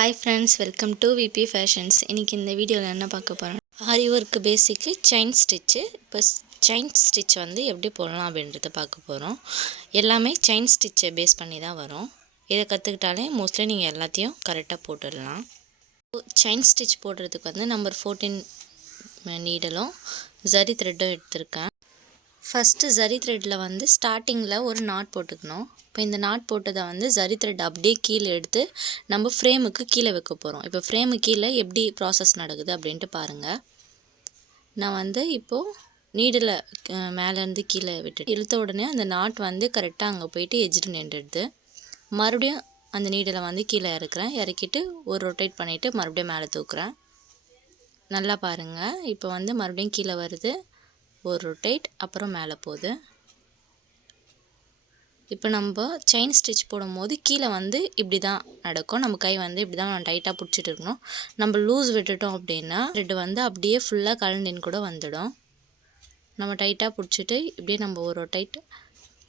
Hi friends, welcome to VP Fashions. இன்னைக்கு இந்த வீடியோல என்ன பார்க்க போறோம்? ஆரி வர்க் பேசிக் செயின் ஸ்டிட்ச். இப்போ செயின் ஸ்டிட்ச் வந்து எப்படி போடலாம் அப்படின்றத பார்க்க போறோம். எல்லாமே செயின் ஸ்டிட்ச் பேஸ் பண்ணி தான் வரும். இத கத்துக்கிட்டாலே மோஸ்ட்லி நீங்க எல்லாத்தையும் கரெக்ட்டா போட்டுடலாம். செயின் ஸ்டிட்ச் போடுறதுக்கு வந்து நம்பர் 14 நீடலும் ஜரி த்ரெட்டும் எடுத்துர்க்கேன். ஃபர்ஸ்ட் ஜரி த்ரெட்ல வந்து ஸ்டார்டிங்ல ஒரு நாட் போட்டுக்கணும். இப்போ இந்த நாட் போட்டதை வந்து ஜரி த்ரெட் அப்படியே கீழே எடுத்து நம்ம ஃப்ரேமுக்கு கீழே வைக்க போகிறோம். இப்போ ஃப்ரேமு கீழே எப்படி ப்ராசஸ் நடக்குது அப்படின்ட்டு பாருங்கள். நான் வந்து இப்போது நீடில் மேலேருந்து கீழே விட்டுட்டு இழுத்த உடனே அந்த நாட் வந்து கரெக்டாக அங்கே போயிட்டு எஜ்ஜிட்டு நின்றுடுது. மறுபடியும் அந்த நீடில் வந்து கீழே இறக்கிட்டு ஒரு ரொட்டேட் பண்ணிவிட்டு மறுபடியும் மேலே தூக்குறேன். நல்லா பாருங்கள், இப்போ வந்து மறுபடியும் கீழே வருது, ஒரு ரொட்டேட், அப்புறம் மேலே போகுது. இப்போ நம்ம செயின் ஸ்டிச் போடும்போது கீழே வந்து இப்படி தான் நடக்கும். நம்ம கை வந்து இப்படி தான் டைட்டாக பிடிச்சிட்டு இருக்கணும். நம்ம லூஸ் விட்டுட்டோம் அப்படின்னா த்ரெட் வந்து அப்படியே ஃபுல்லாக கலண்டின்னு கூட வந்துடும். நம்ம டைட்டாக பிடிச்சிட்டு இப்படியே நம்ம ஒரு ரொட்டைட்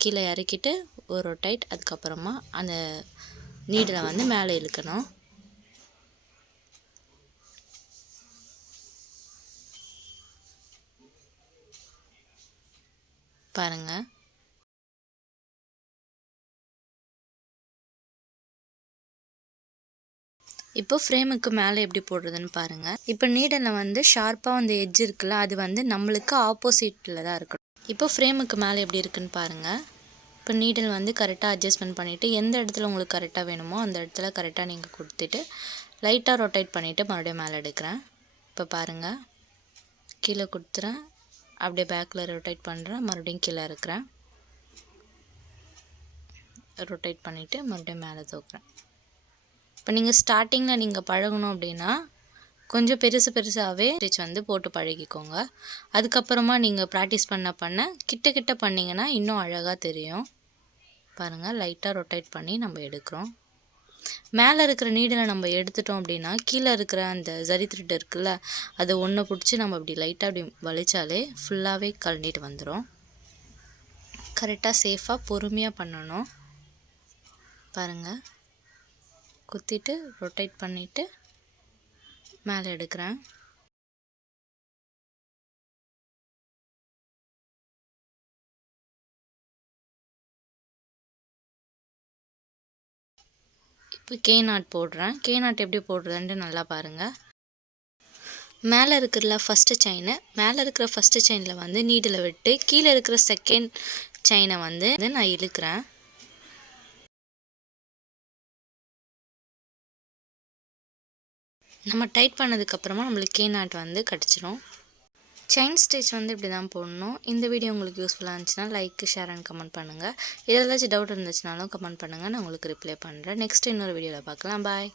கீழே இறக்கிட்டு ஒரு ரொட்டைட், அதுக்கப்புறமா அந்த நீடில் வந்து மேலே இழுக்கணும். பாருங்கள், இப்போ ஃப்ரேமுக்கு மேலே எப்படி போடுறதுன்னு பாருங்கள். இப்போ நீடலில் வந்து ஷார்ப்பாக அந்த எட்ஜ் இருக்குல்ல, அது வந்து நம்மளுக்கு ஆப்போசிட்டில் தான் இருக்கணும். இப்போ ஃப்ரேமுக்கு மேலே எப்படி இருக்குன்னு பாருங்கள். இப்போ நீடல் வந்து கரெக்டாக அட்ஜஸ்ட்மெண்ட் பண்ணிவிட்டு எந்த இடத்துல உங்களுக்கு கரெக்டாக வேணுமோ அந்த இடத்துல கரெக்டாக நீங்கள் கொடுத்துட்டு லைட்டாக ரொட்டேட் பண்ணிவிட்டு மறுபடியும் மேலே எடுக்கிறேன். இப்போ பாருங்கள், கீழே கொடுத்துறேன், அப்படியே பேக்கில் ரொட்டேட் பண்ணுறேன், மறுபடியும் கீழே இருக்கிறேன், ரொட்டேட் பண்ணிவிட்டு மறுபடியும் மேலே தூக்குறேன். இப்போ நீங்கள் ஸ்டார்டிங்கில் நீங்கள் பழகணும் அப்படின்னா கொஞ்சம் பெருசாகவே ஸ்டிச் வந்து போட்டு பழகிக்கோங்க. அதுக்கப்புறமா நீங்கள் ப்ராக்டிஸ் பண்ண கிட்ட பண்ணிங்கன்னா இன்னும் அழகாக தெரியும். பாருங்கள், லைட்டாக ரொட்டேட் பண்ணி நம்ம எடுக்கிறோம். மேலே இருக்கிற நீடில் நம்ம எடுத்துட்டோம் அப்படின்னா கீழே இருக்கிற அந்த ஜரி த்ரெட் இருக்குல்ல, அதை ஒன்று பிடிச்சி நம்ம அப்படி லைட்டாக அப்படி வலிச்சாலே ஃபுல்லாகவே கழண்டிட்டு வந்துடும். கரெக்டாக சேஃபாக பொறுமையாக பண்ணணும். பாருங்கள், குத்திட்டு ரொட்டேட் பண்ணிவிட்டு மேலே எடுக்கிறேன். இப்போ கே நாட் போடுறேன். கே நாட் எப்படி போடுறதுன்ட்டு நல்லா பாருங்கள். மேலே இருக்கிற ஃபஸ்ட்டு செயினை, மேலே இருக்கிற ஃபஸ்ட்டு செயினில் வந்து நீடில் விட்டு கீழே இருக்கிற செகண்ட் செயினை வந்து நான் இழுக்கிறேன். நம்ம டைட் பண்ணதுக்கப்புறமா நம்மளுக்கு கே நாட் வந்து கிடச்சிரும். செயின் ஸ்டிச் வந்து இப்படி தான் போடணும். இந்த வீடியோ உங்களுக்கு யூஸ்ஃபுல்லாக இருந்துச்சுன்னா லைக், ஷேர் அண்ட் கமெண்ட் பண்ணுங்கள். இதில் ஏதாச்சும் டவுட் இருந்துச்சுனாலும் கமெண்ட் பண்ணுங்கள், நான் உங்களுக்கு ரிப்ளை பண்ணுறேன். நெக்ஸ்ட் இன்னொரு வீடியோவில் பார்க்கலாம். பாய்.